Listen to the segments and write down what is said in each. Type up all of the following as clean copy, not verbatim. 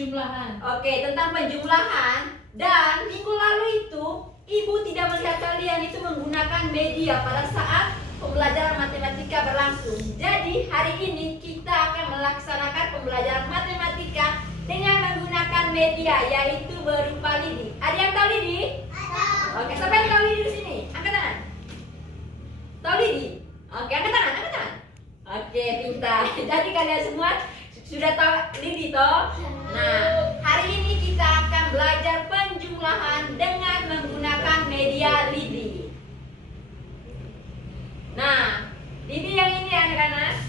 penjumlahan. Oke, tentang penjumlahan. Dan minggu lalu itu Ibu tidak melihat kalian itu menggunakan media pada saat pembelajaran matematika berlangsung. Jadi hari ini kita akan melaksanakan pembelajaran matematika dengan menggunakan media, yaitu berupa lidi. Ada yang tahu lidi? Oke, siapa yang tahu lidi di sini? Angkat tangan. Tahu lidi? Oke, angkat tangan, angkat tangan. Oke, pintar. Jadi kalian semua sudah tahu lidi toh? Nah, hari ini kita akan belajar penjumlahan dengan menggunakan media lidi. Nah, lidi yang ini anak-anak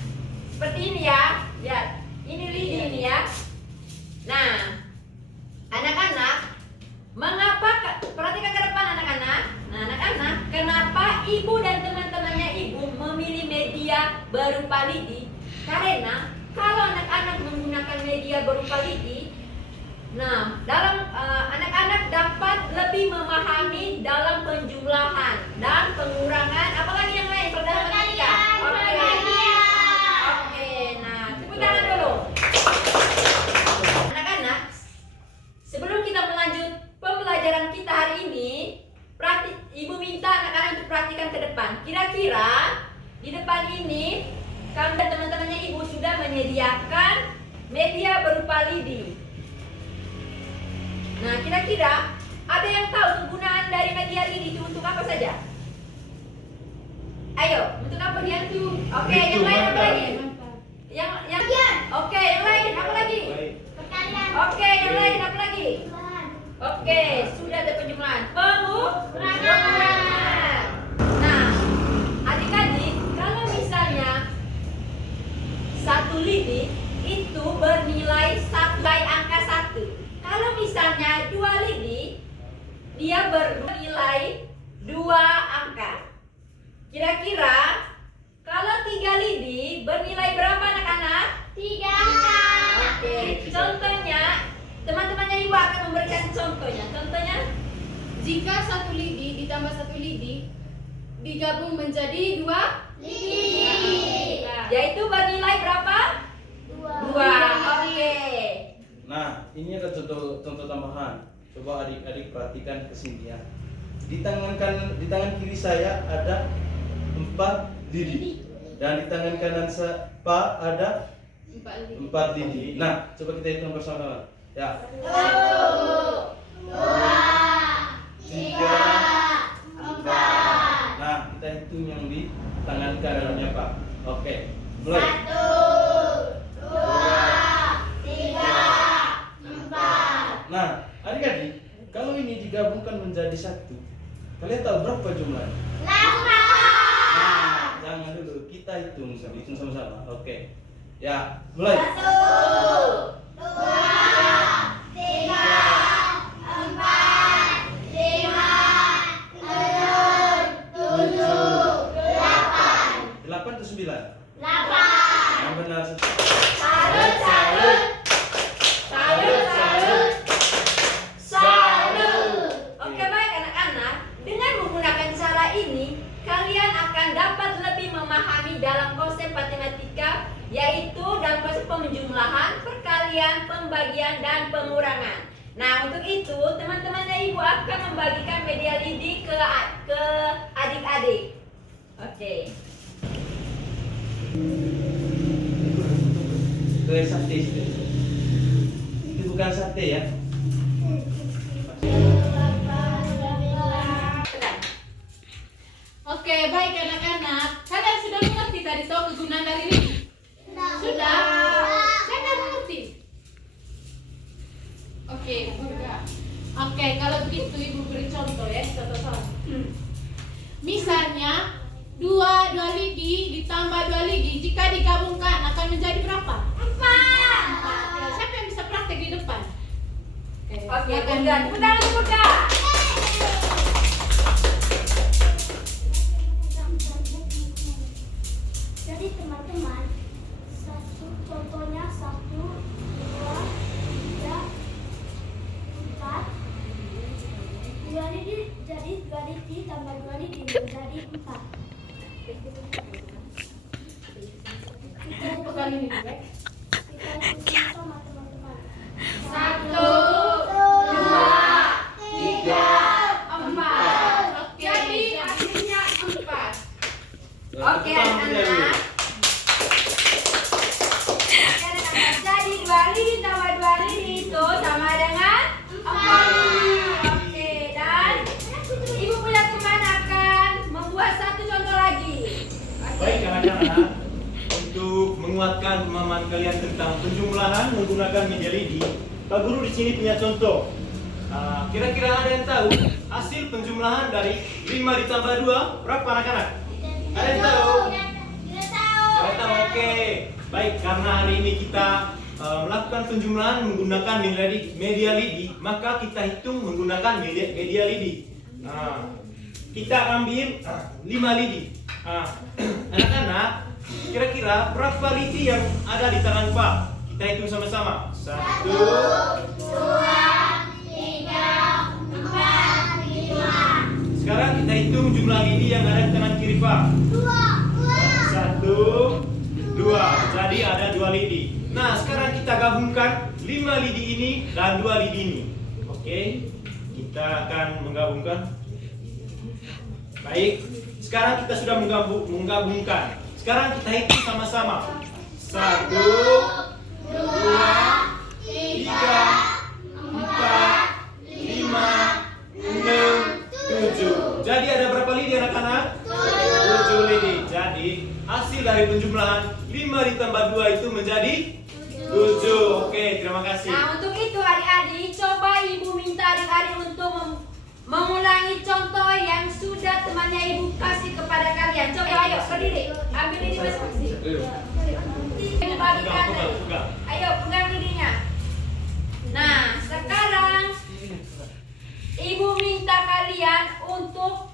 seperti ini ya. Lihat, ini lidi ini ya. Nah, anak-anak, mengapa perhatikan ke depan anak-anak? Nah, anak-anak, kenapa ibu dan teman-temannya ibu memilih media berupa lidi? Karena kalau anak-anak menggunakan media berupa lidi, nah, dalam anak-anak dapat lebih memahami dalam penjumlahan dan pengurangan, apalagi yang lain pada matematika. Oke, nah, tepuk tangan dulu. Anak-anak, sebelum kita melanjut pembelajaran kita hari ini, ibu minta anak-anak untuk perhatikan ke depan. Kira-kira di depan ini kamu dan teman-temannya ibu sudah menyediakan media berupa lidi. Nah, kira-kira ada yang tahu kegunaan dari media lidi itu untuk apa saja? Ayo, untuk apa dia? Oke, yang lain apa lagi? Yang Oke, yang lain apa lagi? Oke, yang lain apa lagi? Oke, sudah ada penjumlahan. Pengurangan. Nah, adik-adik, kalau misalnya satu lidi itu bernilai angka 1. Kalau misalnya 2 lidi, dia bernilai 2 angka. Kira-kira kalau 3 lidi bernilai berapa anak-anak? 3 angka. Oke, contohnya teman-temannya ibu akan memberikan contohnya. Contohnya, Jika satu lidi ditambah satu lidi digabung menjadi 2 lidi. yaitu bernilai berapa? 2. Oke. Nah, ini ada contoh tambahan. Coba adik-adik perhatikan ke sini ya. Di tangan kiri saya ada 4 lidi. Dan di tangan kanan Pak ada 4 lidi. Nah, coba kita hitung bersama-sama. Ya. 1, 2, 3, 4. Nah, kita hitung yang di tangan kanannya Pak. Oke. Mulai. 1, 2, 3, 4. Nah, adik-adik, kalau ini digabungkan menjadi 1, kalian tahu berapa jumlahnya? 8. Nah, jangan dulu, kita hitung sama-sama. Oke. Ya, mulai. 1, 2, 3, 4, 5, 6, 7, 8. 8 atau 9? 8. Yang benar. Salut, salut. Salut, salut. Salut. Oke, baik anak-anak. Dengan menggunakan cara ini, kalian akan dapat lebih memahami dalam konsep matematika, yaitu dalam konsep penjumlahan, perkalian, pembagian, dan pengurangan. Nah, untuk itu teman-temannya ibu akan membagikan media lidi ke adik-adik. Oke. Ke sate itu. Itu bukan sate ya. Oke, baik anak-anak. Kalian sudah mengerti tadi tahu kegunaan dari lidi? Sudah? Saya kan mengerti. Oke, juga. Oke, kalau begitu ibu beri contoh ya, contoh. Misalnya 2 lidi ditambah 2 lidi jika digabungkan akan menjadi berapa? 4. Ya, siapa yang bisa praktek di depan? Oke, silakan. Bunda. Tepuk tangan, Bunda. Jadi teman-teman, contohnya 1, 2, 3, 4. 2 lidi jadi 2 lidi tambah 2 lidi menjadi 4. Kita Bukan ini, hitung sama teman-teman. Oke anak-anak. Jadi 2 lidi tambah 2 lidi itu sama dengan 4. Oke, dan ibu punya teman akan membuat satu contoh lagi. Baik anak-anak, untuk menguatkan pemahaman kalian tentang penjumlahan menggunakan media lidi, Pak Guru di sini punya contoh. Kira-kira ada yang tahu hasil penjumlahan dari 5 ditambah 2 berapa anak-anak? Ada yang tahu? Tidak tahu. Tidak tahu, oke. Baik, karena hari ini kita melakukan penjumlahan menggunakan media lidi, maka kita hitung menggunakan media lidi. Kita ambil 5 lidi. Anak-anak, kira-kira berapa lidi yang ada di tangan Pak? Kita hitung sama-sama. 1, 2, 3, 4, 5. sekarang kita hitung jumlah lidi yang ada di tangan kiri Pak. 1, 2. Jadi ada 2 lidi. Nah, sekarang kita gabungkan 5 lidi ini dan 2 lidi ini. Oke, kita akan menggabungkan. Baik, sekarang kita sudah menggabungkan. Sekarang kita hitung sama-sama. 1, 2, 3, 4, 5, 6, 7. Jadi ada berapa lidi anak-anak? 7 lidi. Jadi hasil dari penjumlahan 5 ditambah 2 itu menjadi 7. Oke, terima kasih. Nah, untuk itu adik-adik, coba ibu minta adik-adik untuk mengulangi contoh yang sudah temannya ibu kasih kepada kalian. Coba ayo berdiri, ambil lidi masing-masing. Ibu bagikan. Pegang. Ayo pegang lidinya. Nah, sekarang ibu minta kalian untuk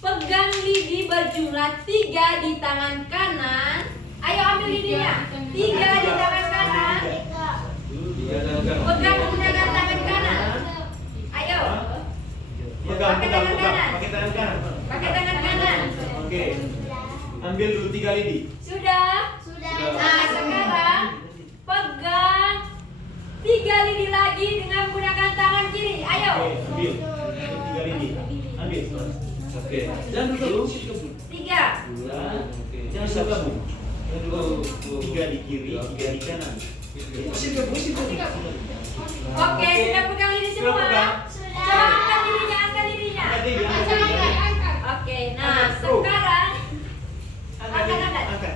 pegang lidi berjumlah 3 di tangan kanan. Ayo ambil lidinya. 3 di tangan kanan. Pegang menggunakan tangan kanan. Ayo. Pegang. Pakai tangan kanan. Pakai tangan kanan. Pakai tangan kanan. Oke. Ambil dulu 3 lidi. Sudah? Nah, sekarang pegang 3 lidi lagi dengan menggunakan tangan kiri. Ayo. Oke, ambil 3 lidi. Ambil. Oke. Jangan dulu. 3. Jangan digabung. 3 di kiri, 3 di kanan. Oke, sudah pegang lidi Sudah semua. pegang. Coba angkat lidinya, angkat lidinya. Angkat lidi, angkat lidi. Oke, nah Angkat, bro. sekarang Angkat lidi, angkat. angkat.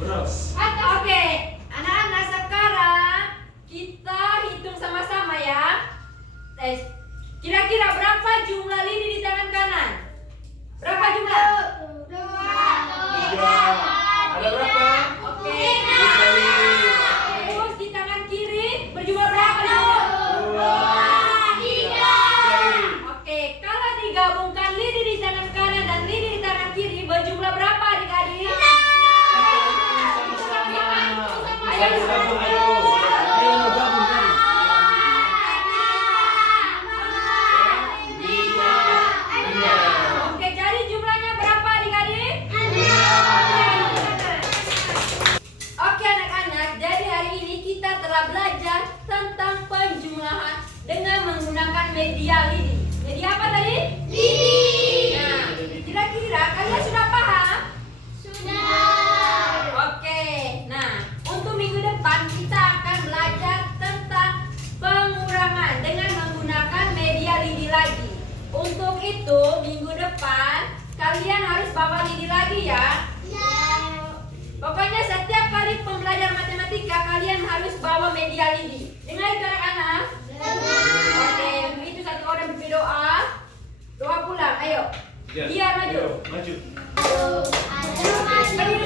Bros. Oke, anak-anak sekarang kita hitung sama-sama ya. Kira-kira berapa jumlah lidi di tangan kanan? Berapa jumlah? 3. Ada berapa? Oke. 3 lidi. Terus di tangan kiri berjumlah berapa? 2. Oke, kalau digabungkan lidi di tangan kanan dan lidi di tangan kiri berjumlah berapa adik-adik? Ayo gabung, ayo. Oke, jadi jumlahnya berapa adik-adik? Oke anak-anak, jadi hari ini kita telah belajar tentang penjumlahan dengan menggunakan media lidi. Media apa tadi? Lidi. Nah, kira-kira kalian sudah paham? Oke, nah untuk minggu depan kita akan belajar tentang pengurangan dengan menggunakan media lidi lagi. Untuk itu minggu depan kalian harus bawa lidi lagi ya. Pokoknya setiap kali pembelajaran matematika kalian harus bawa media lidi. Dengar itu anak-anak? Oke, untuk itu satu orang berdoa. Doa pulang, ayo. Ya. Biar maju. Ayo, maju. Berdiri